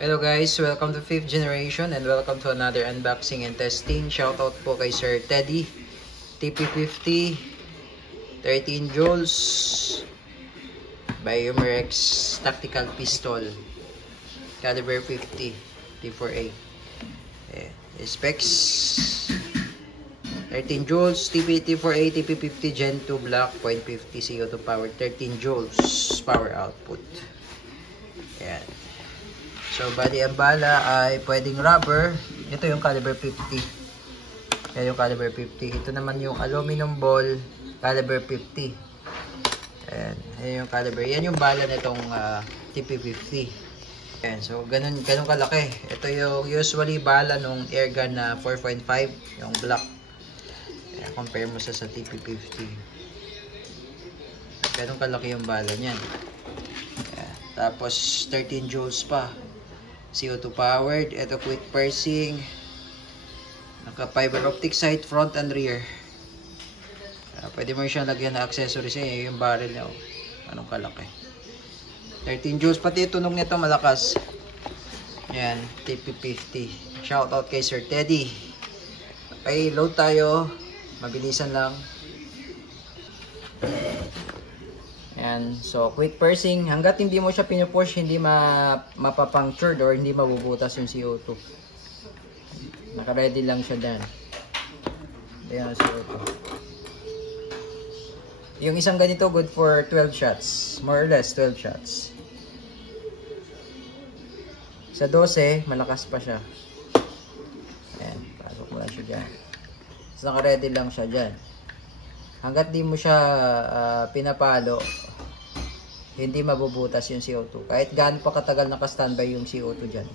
Hello guys, welcome to 5th generation and welcome to another unboxing and testing. Shoutout po kay Sir Teddy. TP50 13 joules by Umerex Tactical Pistol caliber 50 T4A. Specs 13 joules TP T4A TP50 Gen 2 Black 0.50 CO2 power 13 joules power output. Ayan. So, bali ang bala ay pwedeng rubber. Ito yung caliber 50. Yan yung caliber 50. Ito naman yung aluminum ball, caliber 50. Ayan. Yan yung caliber. Yan yung bala nitong TP50. Ayan. So, ganun kalaki. Ito yung usually bala nung airgun na 4.5. Yung black. Ayan, compare mo sa TP50. Ganun kalaki yung bala niyan. Ayan. Tapos, 13 joules pa. CO2 powered. Ito quick piercing. Naka fiber optic sight front and rear. Pwede mo siyang lagyan na accessories. Yung barrel niya. Anong kalaki. 13 joules. Pati tunog nito malakas. Yan. TP50. Shoutout kay Sir Teddy. Okay, load tayo. Mabilisan lang. Ayan, so quick piercing, hanggat hindi mo siya pinupush, hindi mapapunctured or hindi mabubutas yung CO2. Naka-ready lang siya dyan. Ayan ang CO2. Yung isang ganito, good for 12 shots. More or less, 12 shots. Sa 12, malakas pa siya. Ayan, pasok mo lang siya dyan. So, naka-ready lang siya dyan. Hanggat di mo siya pinapalo, hindi mabubutas yung CO2. Kahit gaano pa katagal naka-standby yung CO2 dyan,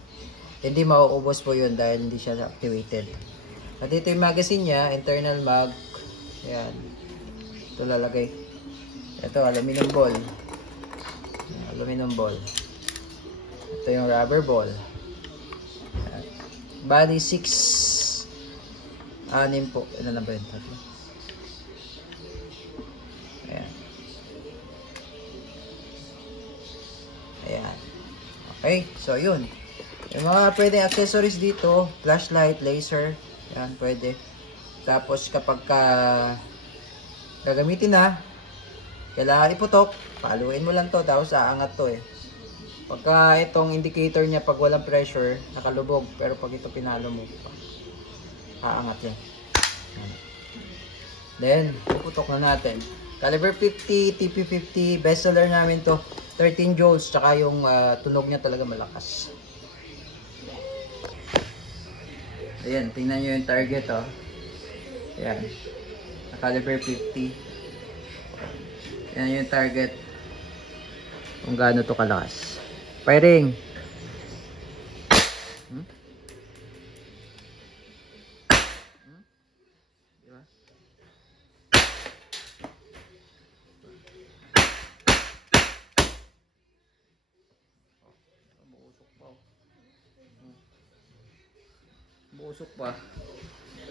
hindi mauubos po yun dahil hindi siya activated. At ito yung magazine niya, internal mag. Ayan. Ito lalagay. Ito, aluminum ball. Aluminum ball. Ito yung rubber ball. Ayan. Body 6. 6 po. Ano na ba yun? Ayan. Ayan. Okay. So, yun. Yung mga pwedeng accessories dito, flashlight, laser. Ayan, pwede. Tapos, kapag gagamitin na, kailangan iputok, paluin mo lang to, tapos aangat to eh. Pagka itong indicator niya, pag walang pressure, nakalubog. Pero pag ito pinalo mo, aangat yan. Ayan. Then, iputok na natin. Caliber 50, TP50, bestseller namin to. 13 joules, tsaka yung tunog niya talaga malakas. Ayan, tingnan nyo yung target, oh. Ayan, caliber 50. Ayan yung target. Kung gaano to kalakas. Firing! Busok pa.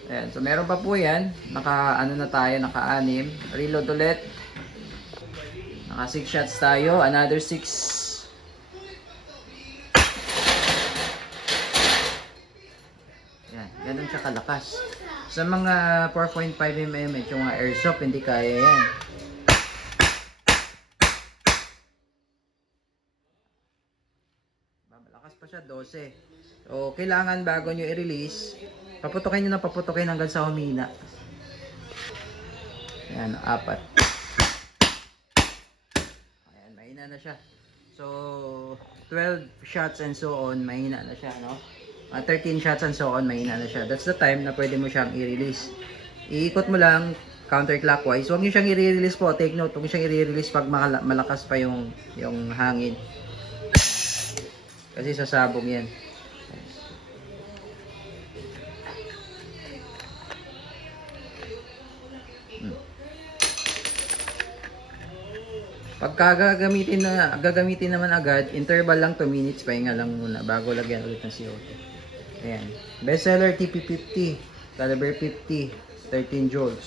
Ayan, so meron pa po yan. Naka-ano na tayo, naka-6. Reload ulit. Naka 6 shots tayo. Another 6. Ayan, ganun siya kalakas. Sa mga 4.5mm, yung mga airsoft, hindi kaya yan. Malakas pa siya, 12. So, kailangan bago nyo i-release, paputokin nyo na paputokin hanggang sa humina. Ayan, 4. Ayan, mahina na siya. So, 12 shots and so on, mahina na siya, no? 13 shots and so on, mahina na siya. That's the time na pwede mo siyang i-release. Iikot mo lang counterclockwise. Huwag nyo siyang i-release po. Take note, huwag nyo siyang i-release pag malakas pa yung hangin. Kasi sasabog yan. Pagka gagamitin naman agad, interval lang 2 minutes, pahinga lang muna bago lagyan ulit ng CO2. Ayan. Bestseller TP50, caliber 50, 13 joules.